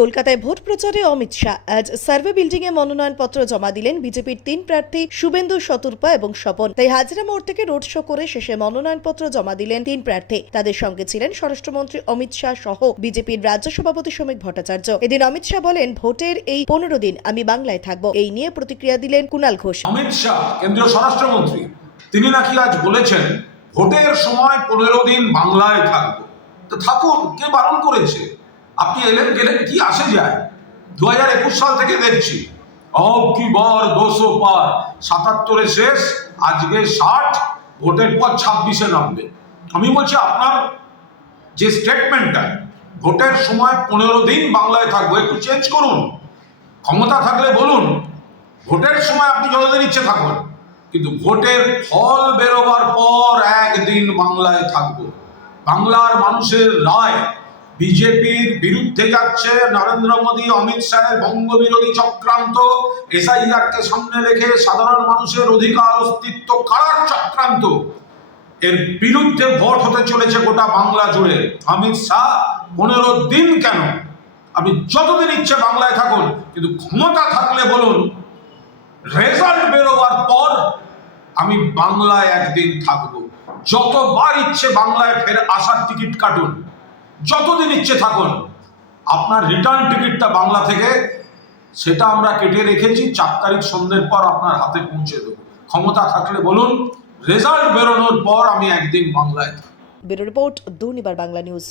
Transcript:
কলকাতায় ভোট প্রচারে অমিত শাহ আজ সার্ভে বিল্ডিং এ মনোনয়নপত্র জমা দিলেন বিজেপির 3 প্রার্থী শুভেন্দু শতুরপা এবং স্বপন। তাই হাজরা মোড় থেকে রোড শো করে শেষে মনোনয়নপত্র জমা দিলেন 3 প্রার্থী। তাদের সঙ্গে ছিলেন স্বরাষ্ট্রমন্ত্রী অমিত শাহ সহ বিজেপির রাজ্য সভাপতি শ্রমিক ভট্টাচার্য। এদিন অমিত শাহ বলেন, ভোটের এই 15 দিন আমি বাংলায় থাকবো। এই নিয়ে প্রতিক্রিয়া দিলেন কুণাল ঘোষ। অমিত শাহ কেন্দ্রীয় স্বরাষ্ট্রমন্ত্রী তিনি নাকি আজ বলেছেন ভোটের সময় 15 দিন বাংলায় থাকবো। তো থাকুন, কে বারণ করেছে? আপনি এলেন গেলেন, কি আসে যায়? 2021 সাল থেকে দেখছি অব কি বার 200 পার, 77-এ শেষ, আজকে 60, ভোটের পর 26-এ নামবে। আমি বলছি আপনার যে স্টেটমেন্টটা ভোটের সময় 15 দিন বাংলায় থাকবো, একটু চেঞ্জ করুন। ক্ষমতা থাকলে বলুন ভোটের সময় আপনি যতদিন ইচ্ছে থাকুন, কিন্তু ভোটের ফল বেরোবার পর একদিন বাংলায় থাকবো। বাংলার মানুষের রায় বিজেপির বিরুদ্ধে যাচ্ছে। নরেন্দ্র মোদী, অমিত শাহের বঙ্গবিরোধী চক্রান্ত, এসআইআরকে সামনে রেখে সাধারণ মানুষের অধিকার অস্তিত্ব কাড়ার চক্রান্ত, এর বিরুদ্ধে ভোট হতে চলেছে গোটা বাংলা জুড়ে। অমিত শাহ 15 দিন কেন, আপনি যতদিন ইচ্ছে বাংলায় থাকুন, কিন্তু ক্ষমতা থাকলে বলুন রেজাল্ট বেরোবার পর আমি বাংলায় একদিন থাকবো। যতবার ইচ্ছে বাংলায় ফের আসার টিকিট কাটুন, যতদিন ইচ্ছে থাকুন। আপনার রিটার্ন টিকিটটা বাংলা থেকে, সেটা আমরা কেটে রেখেছি, 4 তারিখ সন্ধ্যের পর আপনার হাতে পৌঁছে দেবো। ক্ষমতা থাকলে বলুন রেজাল্ট বেরোনোর পর আমি একদিন বাংলায় থাকবো। Bureau report, Durnibar Bangla news.